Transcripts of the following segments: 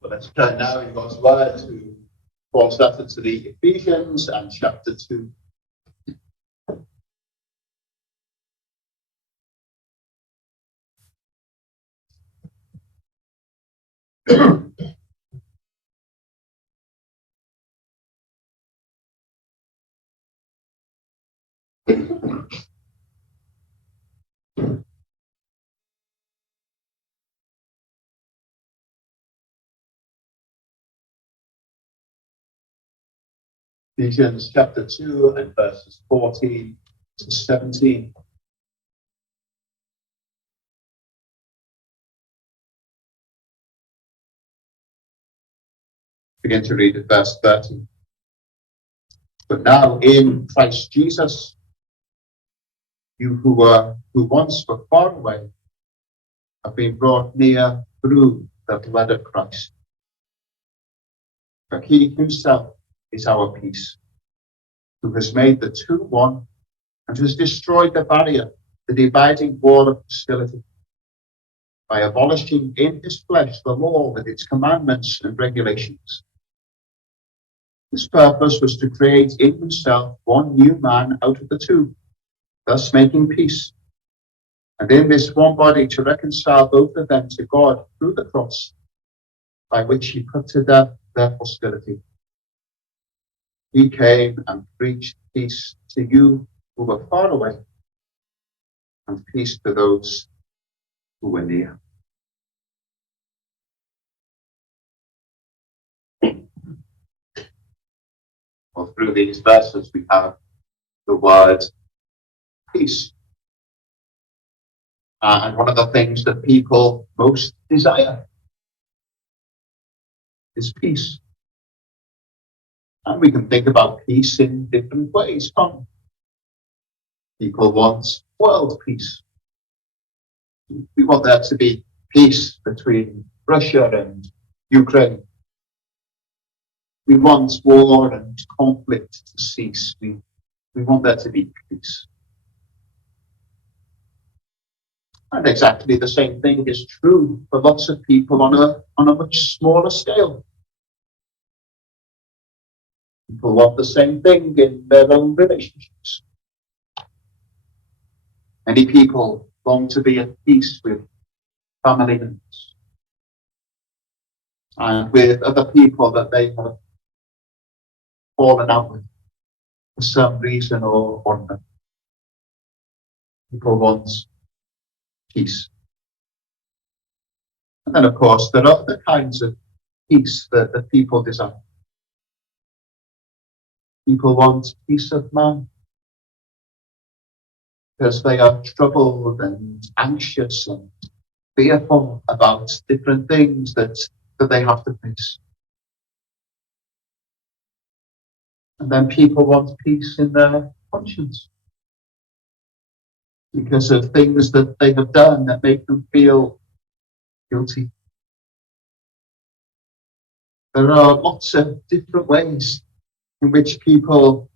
Well, let's turn now in God's word to Paul's letter to the Ephesians and chapter 2. Ephesians chapter 2 and verses 14 to 17. Begin to read at verse 30. But now in Christ Jesus, you who once were far away have been brought near through the blood of Christ. For he himself is our peace, who has made the two one and has destroyed the barrier, the dividing wall of hostility, by abolishing in his flesh the law with its commandments and regulations. His purpose was to create in himself one new man out of the two, thus making peace, and in this one body to reconcile both of them to God through the cross, by which he put to death their hostility. He came and preached peace to you who were far away, and peace to those who were near. Well, through these verses we have the word peace. And one of the things that people most desire is peace. And we can think about peace in different ways. People want world peace. We want there to be peace between Russia and Ukraine. We want war and conflict to cease. We want there to be peace. And exactly the same thing is true for lots of people on a much smaller scale. People want the same thing in their own relationships. Many people long to be at peace with family members and with other people that they have fallen out with for some reason or another. People want peace. And then, of course, there are other kinds of peace that people desire. People want peace of mind because they are troubled and anxious and fearful about different things that they have to face. And then people want peace in their conscience because of things that they have done that make them feel guilty. There are lots of different ways in which people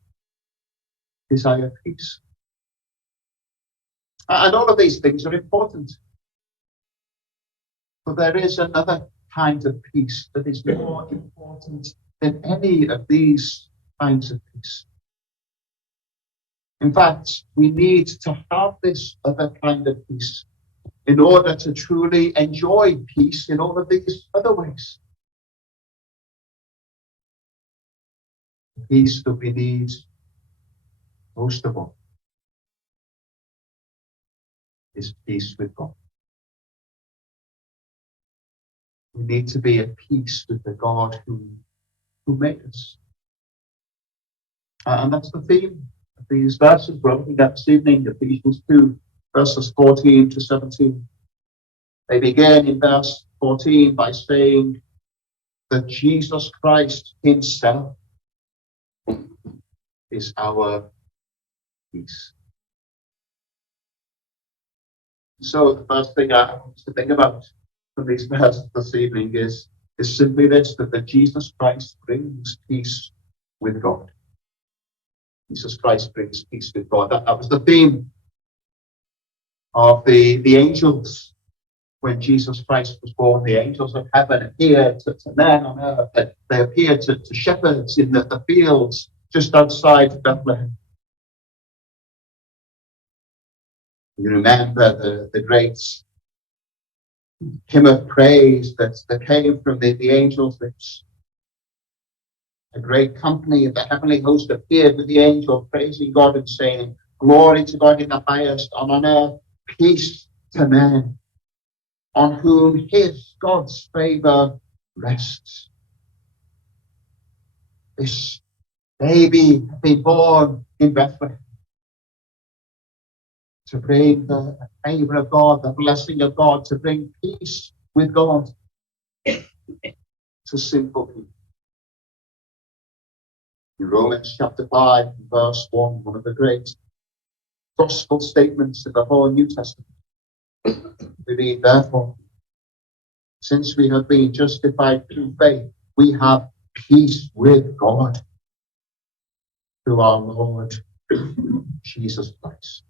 desire peace. And all of these things are important. But there is another kind of peace that is more important than any of these kinds of peace. In fact, we need to have this other kind of peace in order to truly enjoy peace in all of these other ways. The peace that we need most of all is peace with God. We need to be at peace with the God who made us. And that's the theme of these verses we're looking at this evening, Ephesians 2, verses 14 to 17. They begin in verse 14 by saying that Jesus Christ himself is our peace. So the first thing I want us to think about from these verses this evening is simply this, that Jesus Christ brings peace with God. Jesus Christ brings peace with God. That was the theme of the angels when Jesus Christ was born, the angels of heaven appeared to men on earth. They appeared to shepherds in the fields just outside Bethlehem. You remember the great hymn of praise that came from the angels' lips. A great company of the heavenly host appeared with the angel, praising God and saying, "Glory to God in the highest, and on earth peace to men, on whom his, God's favour rests." This baby be born in Bethlehem to bring the favour of God, the blessing of God, to bring peace with God to sinful people. In Romans chapter 5, verse 1, one of the great gospel statements of the whole New Testament, we read, "Therefore, since we have been justified through faith, we have peace with God through our Lord Jesus Christ."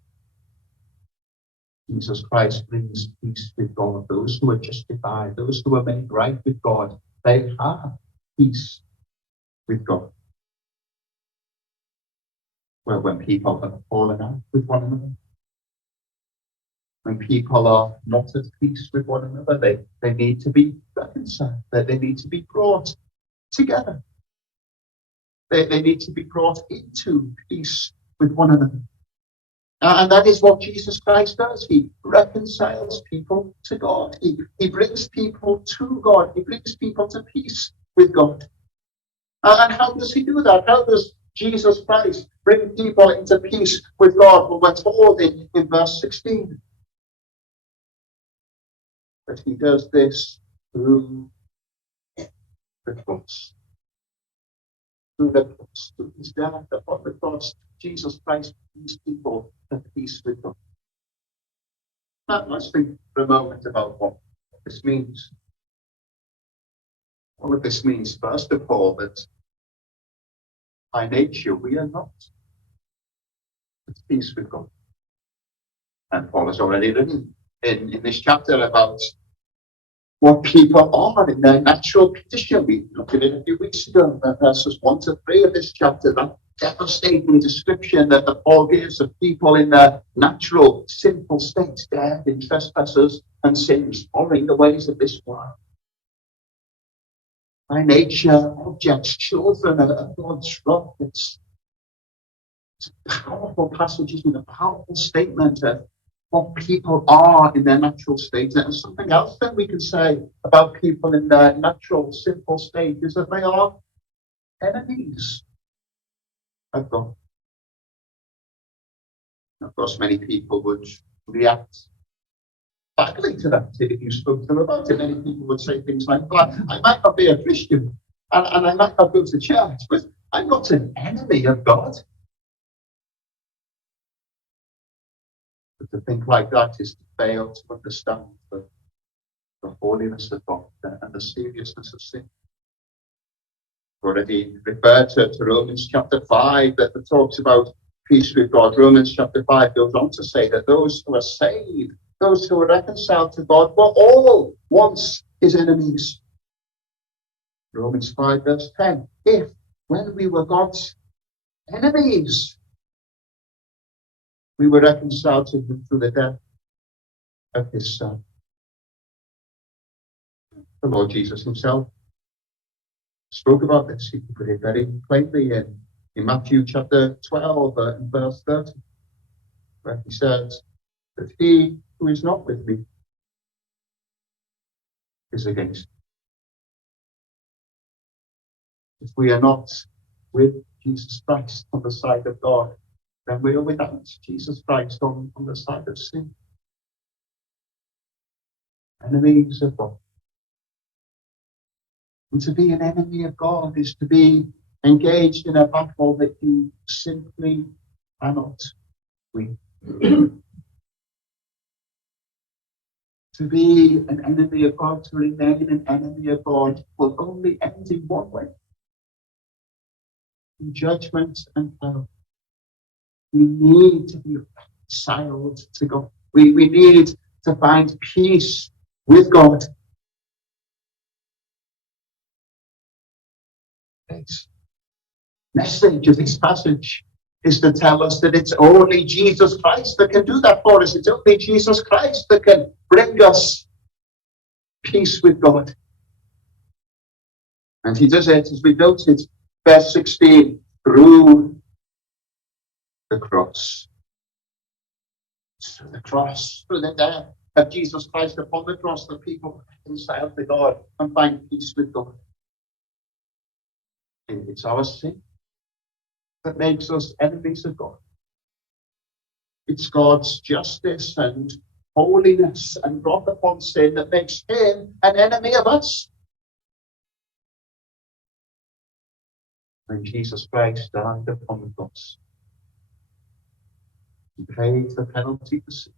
Jesus Christ brings peace with God. Those who are justified, those who are made right with God, they have peace with God. Well, when people have fallen out with one another, when people are not at peace with one another, they need to be reconciled, they need to be brought together. They need to be brought into peace with one another. And that is what Jesus Christ does. He reconciles people to God. He brings people to God. He brings people to peace with God. And how does he do that? How does Jesus Christ bring people into peace with God? Well, we're told in verse 16 that he does this through the cross. Through the cross, through his death upon the cross, Jesus Christ brings people to peace with God. Now, let's think for a moment about what this means. All of this means, first of all, that by nature we are not at peace with God. And Paul has already written in this chapter about what people are in their natural condition. We looked at it a few weeks ago, verses 1 to 3 of this chapter, that devastating description that Paul gives of people in their natural sinful state, dead in trespasses and sins, following the ways of this world. By nature, objects, children of God's wrath. It's powerful passages with a powerful statement of what people are in their natural state. And something else that we can say about people in their natural sinful state is that they are enemies of God. Of course, many people would react badly to that if you spoke to them about it. Many people would say things like, "Well, I might not be a Christian and I might not go to church, but I'm not an enemy of God." But to think like that is to fail to understand the holiness of God and the seriousness of sin. Already referred to Romans chapter 5 that talks about peace with God. Romans chapter 5 goes on to say that those who are saved, those who are reconciled to God, were all once his enemies. Romans 5 verse 10. If, when we were God's enemies, we were reconciled to him through the death of his Son. The Lord Jesus himself spoke about this. He put it very plainly in Matthew chapter 12 and verse 30, where he says that he who is not with me is against me. If we are not with Jesus Christ on the side of God, then we are without Jesus Christ on the side of sin. Enemies of God. And to be an enemy of God is to be engaged in a battle that you simply cannot win. To be an enemy of God, to remain an enemy of God, will only end in one way: in judgment and hell. We need to be reconciled to God. We need to find peace with God. Its message of this passage is to tell us that it's only Jesus Christ that can do that for us. It's only Jesus Christ that can bring us peace with God. And he does it, as we noted, verse 16, through the cross. Through the cross, through the death of Jesus Christ upon the cross, that people reconcile to God and find peace with God. And it's our sin that makes us enemies of God. It's God's justice and holiness and wrath upon sin that makes him an enemy of us. When Jesus Christ died upon the cross, he paid the penalty for sin.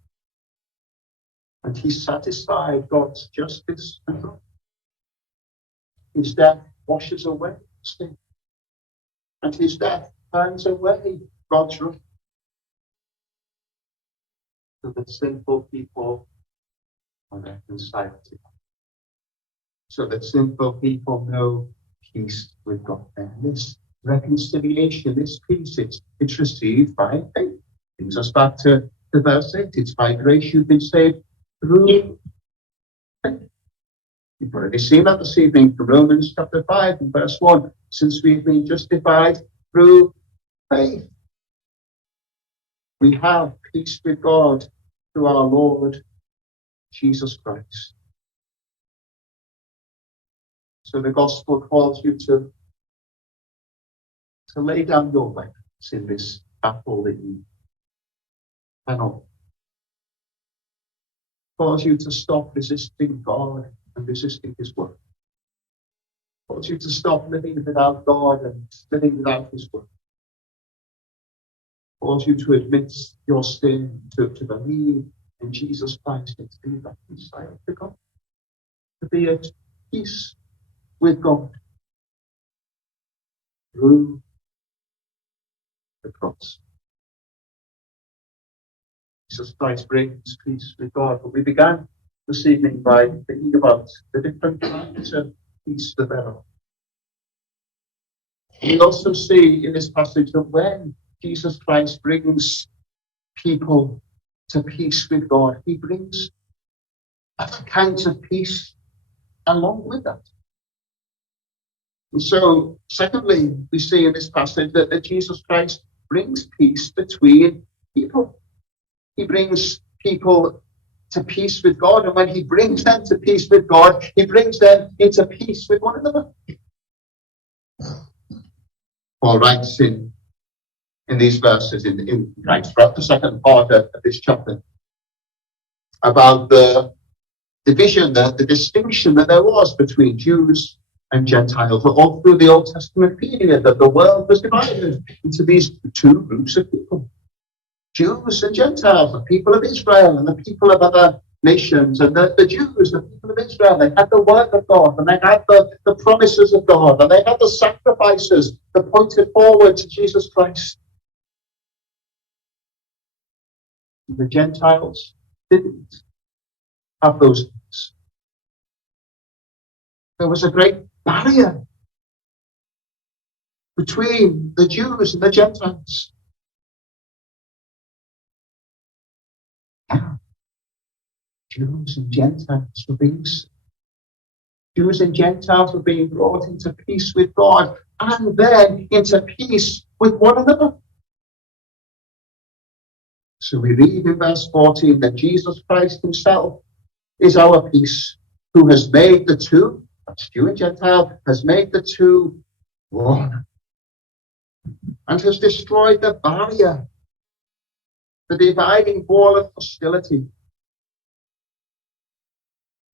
And he satisfied God's justice and wrath. His death washes away sin. And his death burns away God's wrath. So that sinful people are reconciled to God. So that sinful people know peace with God. And this reconciliation, this peace, it's received by faith. Brings us back to verse 8. It's by grace you've been saved through faith. You've already seen that this evening from Romans chapter 5 and verse 1. Since we've been justified through faith, we have peace with God through our Lord Jesus Christ. So the gospel calls you to lay down your weapons in this battle that you cannot. Calls you to stop resisting God and resisting his word. Calls you to stop living without God and living without his word. Calls you to admit your sin, to believe in Jesus Christ, and to be reconciled to God. To be at peace with God through the cross. Jesus Christ brings peace with God. But we began this evening by thinking about the different kinds of peace that there are. We also see in this passage that when Jesus Christ brings people to peace with God, he brings other kinds of peace along with that. And so, secondly, we see in this passage that Jesus Christ brings peace between people. He brings people to peace with God, and when he brings them to peace with God, he brings them into peace with one another. Paul writes in these verses, throughout the second part of this chapter, about the division, the distinction that there was between Jews and Gentiles. All through the Old Testament period, that the world was divided into these two groups of people. Jews and Gentiles, the people of Israel and the people of other nations. And the Jews, the people of Israel, they had the word of God, and they had the promises of God, and they had the sacrifices that pointed forward to Jesus Christ. The Gentiles didn't have those things. There was a great barrier between the Jews and the Gentiles. Jews and Gentiles were being saved. Jews and Gentiles were being brought into peace with God and then into peace with one another. So we read in verse 14 that Jesus Christ himself is our peace, who has made the two, that's Jew and Gentile, has made the two one, and has destroyed the barrier, the dividing wall of hostility,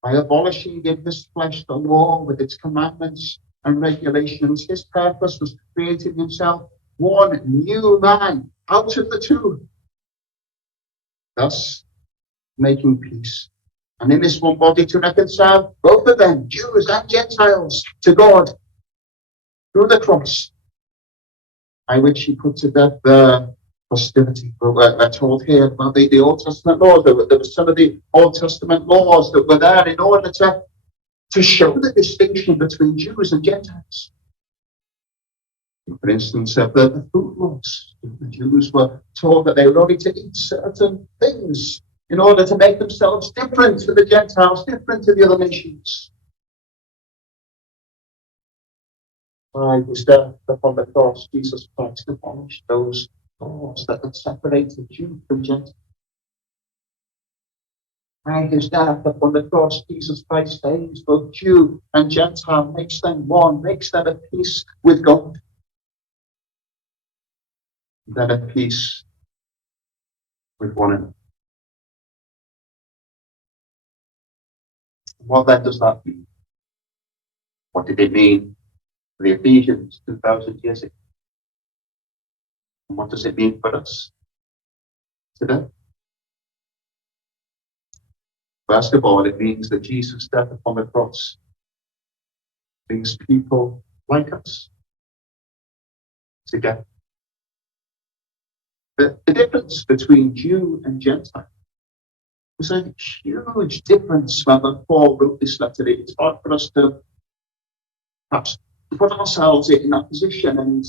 by abolishing in his flesh the law with its commandments and regulations. His purpose was to create in himself one new man out of the two, thus making peace. And in this one body to reconcile both of them, Jews and Gentiles, to God through the cross, by which he put to death the hostility. We're told here about the Old Testament laws. There were some of the Old Testament laws that were there in order to show the distinction between Jews and Gentiles. For instance, the food laws. The Jews were told that they were only to eat certain things in order to make themselves different to the Gentiles, different to the other nations. By his death upon the cross, Jesus Christ abolished those laws that had separated Jew from Gentile. By his death upon the cross, Jesus Christ saves both Jew and Gentile, makes them one, makes them at peace with God. Then at peace with one another. What then does that mean? What did it mean for the Ephesians 2,000 years ago? And what does it mean for us today? First of all, it means that Jesus' death upon the cross brings people like us together. The difference between Jew and Gentile was a huge difference when Paul wrote this letter. It's hard for us to perhaps put ourselves in that position and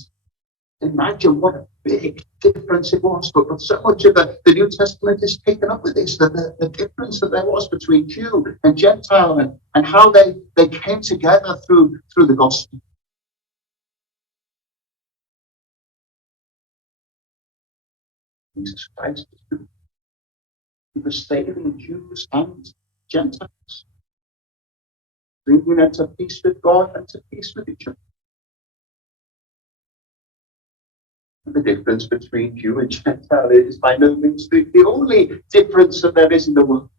imagine what a big difference it was. But so much of the New Testament is taken up with this, that the difference that there was between Jew and Gentile and how they came together through the gospel. Jesus Christ he was saving Jews and Gentiles, bringing them to peace with God and to peace with each other. And the difference between Jew and Gentile is by no means the only difference that there is in the world.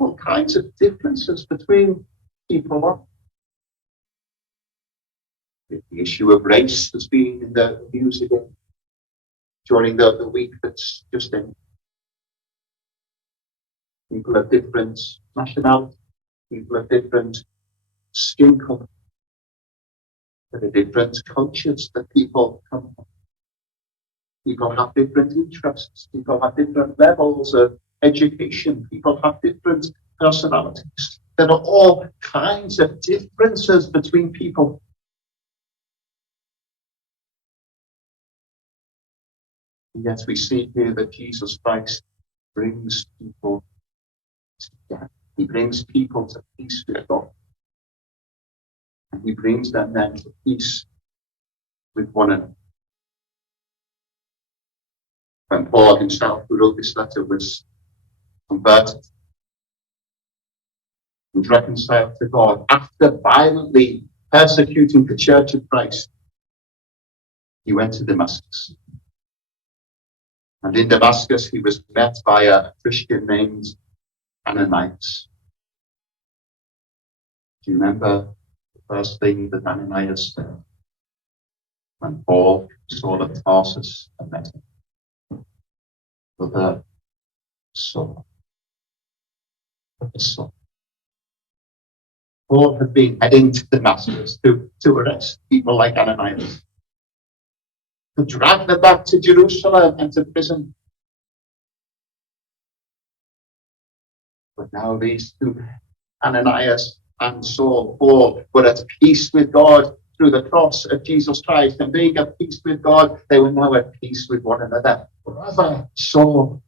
All kinds of differences between people. The issue of race has been in the news again during the week that's just ended. People of different nationality, people of different skin color, there are different cultures that people come from. People have different interests, people have different levels of education, people have different personalities. There are all kinds of differences between people. And yet we see here that Jesus Christ brings people together. He brings people to peace with God. And he brings them then to peace with one another. When Paul himself, who wrote this letter, was converted and reconciled to God after violently persecuting the Church of Christ, he went to Damascus. And in Damascus, he was met by a Christian named Ananias. Do you remember the first thing that Ananias said when Paul, Saul of Tarsus, had met him? Brother Saul. Brother Saul. Paul had been heading to Damascus to arrest people like Ananias, to drag them back to Jerusalem and to prison. But now these two, Ananias and Saul, Paul, were at peace with God through the cross of Jesus Christ. And being at peace with God, they were now at peace with one another. Brother Saul.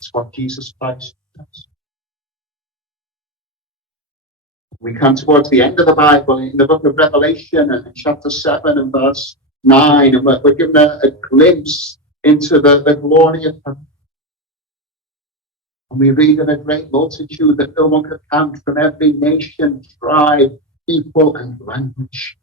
It's what Jesus Christ does. We come towards the end of the Bible in the book of Revelation and chapter 7 and verse 9, and we're given a glimpse into the glory of heaven. And we read of a great multitude that no one could count, from every nation, tribe, people, and language,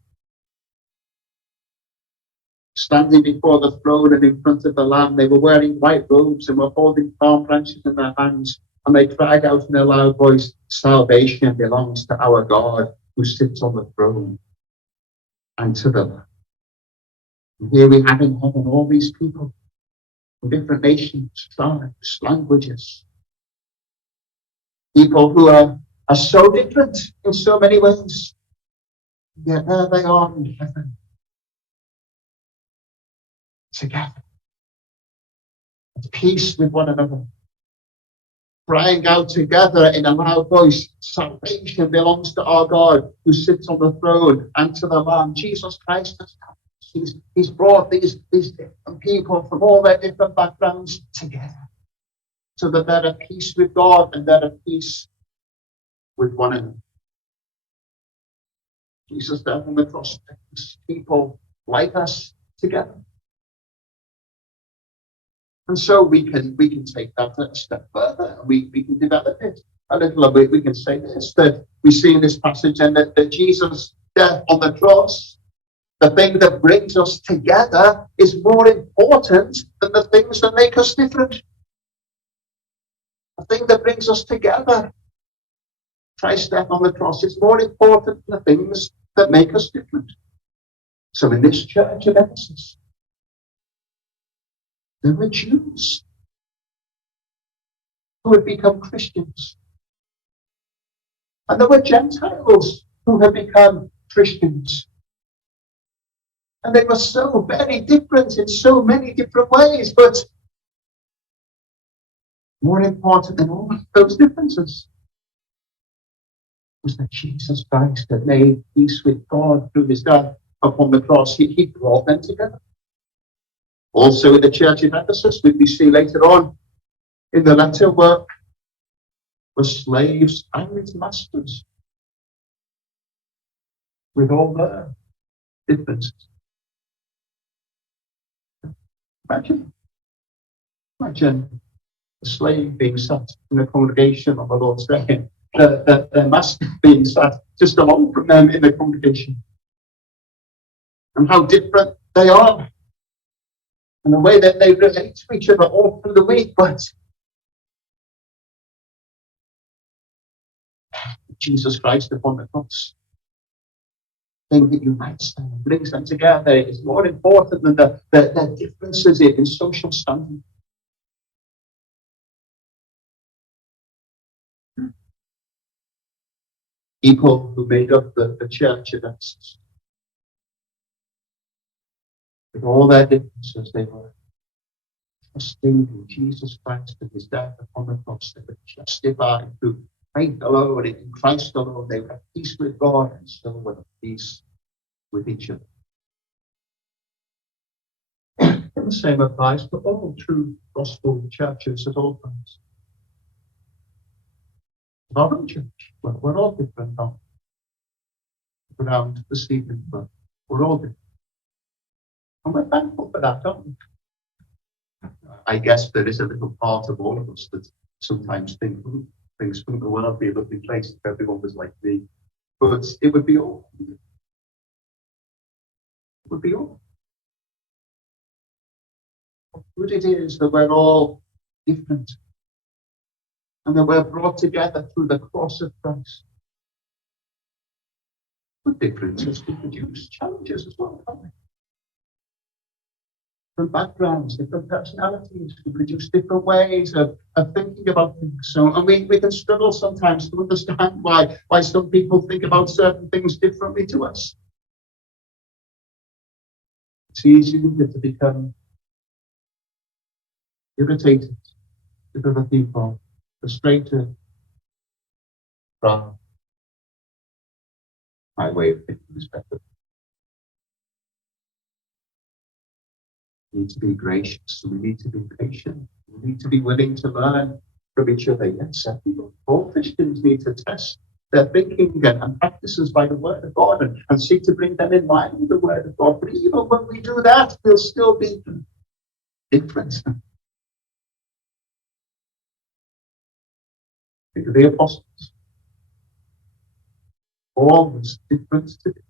standing before the throne and in front of the Lamb. They were wearing white robes and were holding palm branches in their hands. And they cried out in a loud voice, "Salvation belongs to our God who sits on the throne and to the Lamb." And here we have in heaven all these people from different nations, tribes, languages. People who are so different in so many ways. Yet there they are in heaven, together, at peace with one another, crying out together in a loud voice, salvation belongs to our God who sits on the throne and to the Lamb. Jesus Christ has come. He's brought these different people from all their different backgrounds together so that they're at peace with God and they're at peace with one another. Jesus died on the cross brings people like us together. And so we can take that a step further. We can develop it a little bit. We can say this, that we see in this passage, and that Jesus' death on the cross, the thing that brings us together, is more important than the things that make us different. The thing that brings us together, Christ's death on the cross, is more important than the things that make us different. So in this church of Ephesus, there were Jews who had become Christians. And there were Gentiles who had become Christians. And they were so very different in so many different ways. But more important than all of those differences was that Jesus Christ had made peace with God through his death upon the cross. He brought them together. Also in the church in Ephesus, we see later on in the letter, were slaves and masters with all their differences. Imagine a slave being sat in the congregation on the Lord's Day, their master being sat just along from them in the congregation, and how different they are, and the way that they relate to each other all through the week. But Jesus Christ upon the cross, thing that unites them and brings them together, is more important than the differences in social standing. People who made up the church of Ephesus, with all their differences, they were trusting in Jesus Christ and his death upon the cross. They were justified through faith alone, in Christ alone. They were at peace with God and still were at peace with each other. And the same applies to all true gospel churches at all times. Our own church, we're all different, aren't we? Around this evening, but we're all different. And we're thankful for that, aren't we? I guess there is a little part of all of us that sometimes things wouldn't the world be a lovely place if everyone was like me. But it would be all. It would be all. How good it is that we're all different and that we're brought together through the cross of Christ. But differences can produce challenges as well, can't they? Different backgrounds, different personalities can produce different ways of thinking about things. So, and we can struggle sometimes to understand why some people think about certain things differently to us. It's easy to become irritated with other people, frustrated, from my way of thinking is better. We need to be gracious, we need to be patient, we need to be willing to learn from each other. Yes, all Christians need to test their thinking and practices by the word of God and seek to bring them in line with the word of God. But even when we do that, we'll still be different. Think of the apostles. Paul was different to them.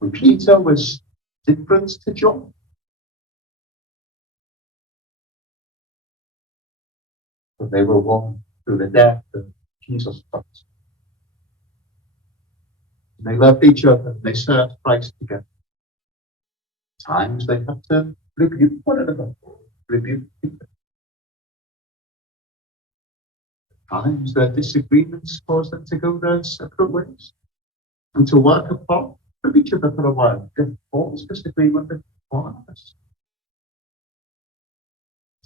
When Peter was different to John. But they were one through the death of Jesus Christ. And they loved each other and they served Christ together. At times they had to rebuke one another, rebuke people. At times their disagreements caused them to go their separate ways. and to work apart from each other for a while. If always disagreement with one of us.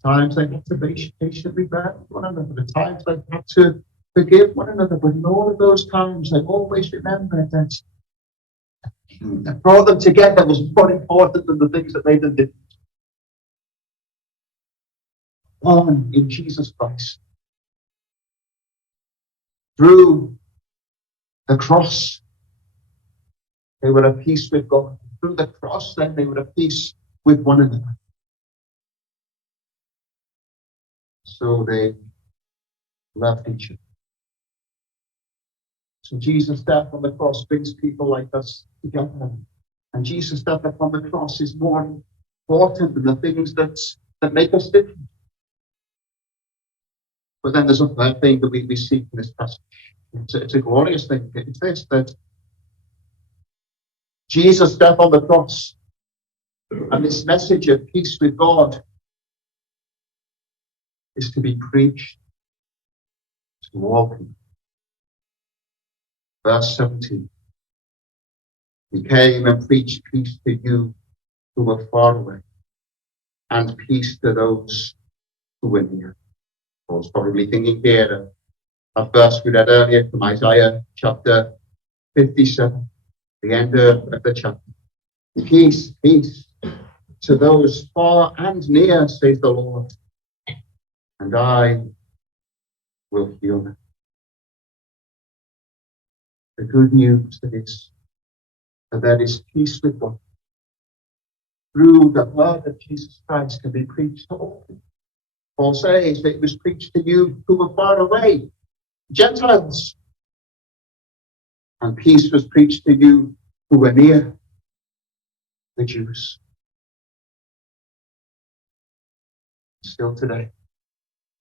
Times they had to patiently bear with one another. The times they had to forgive one another. But in all of those times, they always remembered that brought them together was more important than the things that made them different. One in Jesus Christ. Through the cross, they were at peace with God. Through the cross, then they were at peace with one another. So they loved each other. So Jesus' death on the cross brings people like us together. And Jesus' death upon the cross is more important than the things that make us different. But then there's a third thing that we see in this passage. It's a glorious thing. It's this, that Jesus' death on the cross and this message of peace with God is to be preached to all people. Verse 17. He came and preached peace to you who were far away, and peace to those who were near. I was probably thinking here of verse we read earlier from Isaiah chapter 57, the end of the chapter. Peace, peace to those far and near, says the Lord, and I will heal them. The good news is that there is peace with God. Through the blood of Jesus Christ can be preached to all. Paul says that it was preached to you who were far away, Gentiles. And peace was preached to you who were near, the Jews. Still today,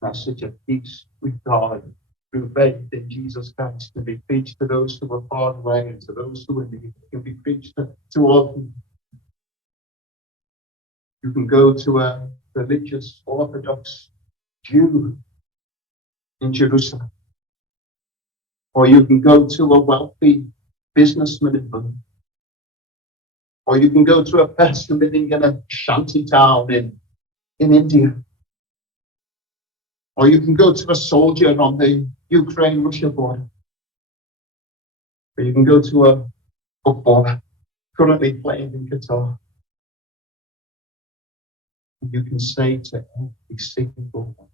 message of peace with God through faith in Jesus Christ can be preached to those who were far away and to those who were near. It can be preached to all people. You can go to a religious Orthodox Jew in Jerusalem, or you can go to a wealthy businessman in London, or you can go to a person living in a shanty town in India, or you can go to a soldier on the Ukraine-Russia border, or you can go to a footballer currently playing in Qatar. And you can say to every single one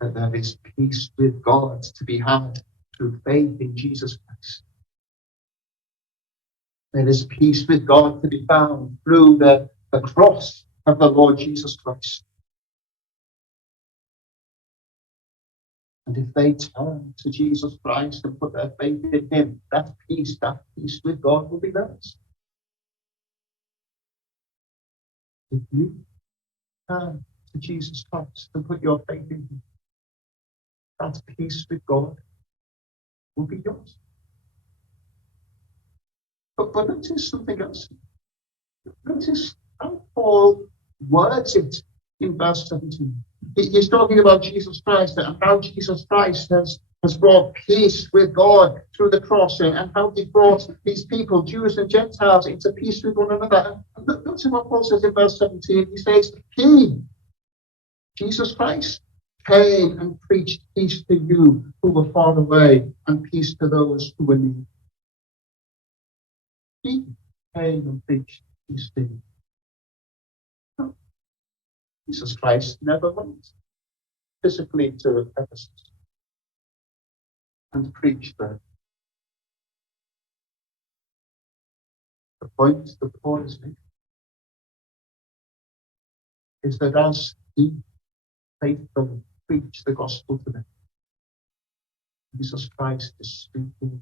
that there is peace with God to be had through faith in Jesus Christ. There is peace with God to be found through the cross of the Lord Jesus Christ. And if they turn to Jesus Christ and put their faith in him, that peace with God will be theirs. If you turn to Jesus Christ and put your faith in him, that peace with God will be yours. But notice something else. Notice how Paul words it in verse 17. He's talking about Jesus Christ and how Jesus Christ has brought peace with God through the cross, and how he brought these people, Jews and Gentiles, into peace with one another. And notice what Paul says in verse 17. He says, he, Jesus Christ, came and preached peace to you who were far away and peace to those who were near. He came and preached peace to you. No, Jesus Christ never went physically to Ephesus and preached there. The point that Paul is making is that as he faithfully preached the gospel to them, Jesus Christ is speaking.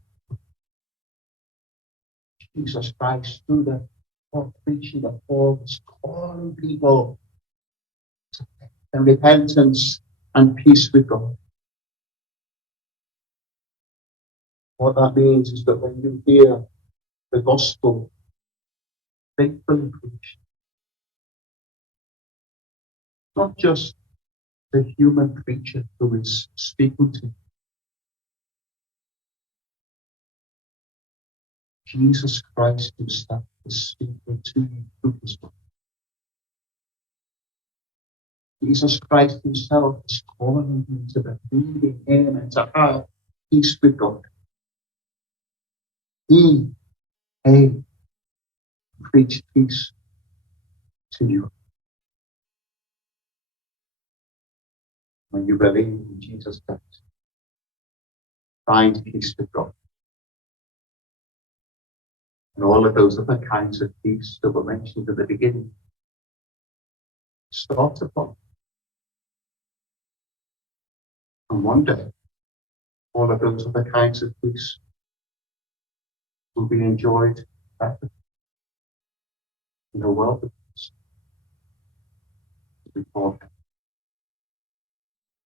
Jesus Christ, through the preaching of Paul, was calling people to faith and repentance and peace with God. What that means is that when you hear the gospel faithfully preached, not just the human creature who is speaking to you, Jesus Christ himself is speaking to you through his word. Jesus Christ himself is calling you to believe in him and to have peace with God. He came to preach peace to you. When you believe in Jesus Christ, find peace with God. And all of those other kinds of peace that were mentioned at the beginning start to fall. And one day, all of those other kinds of peace will be enjoyed better in a world of peace before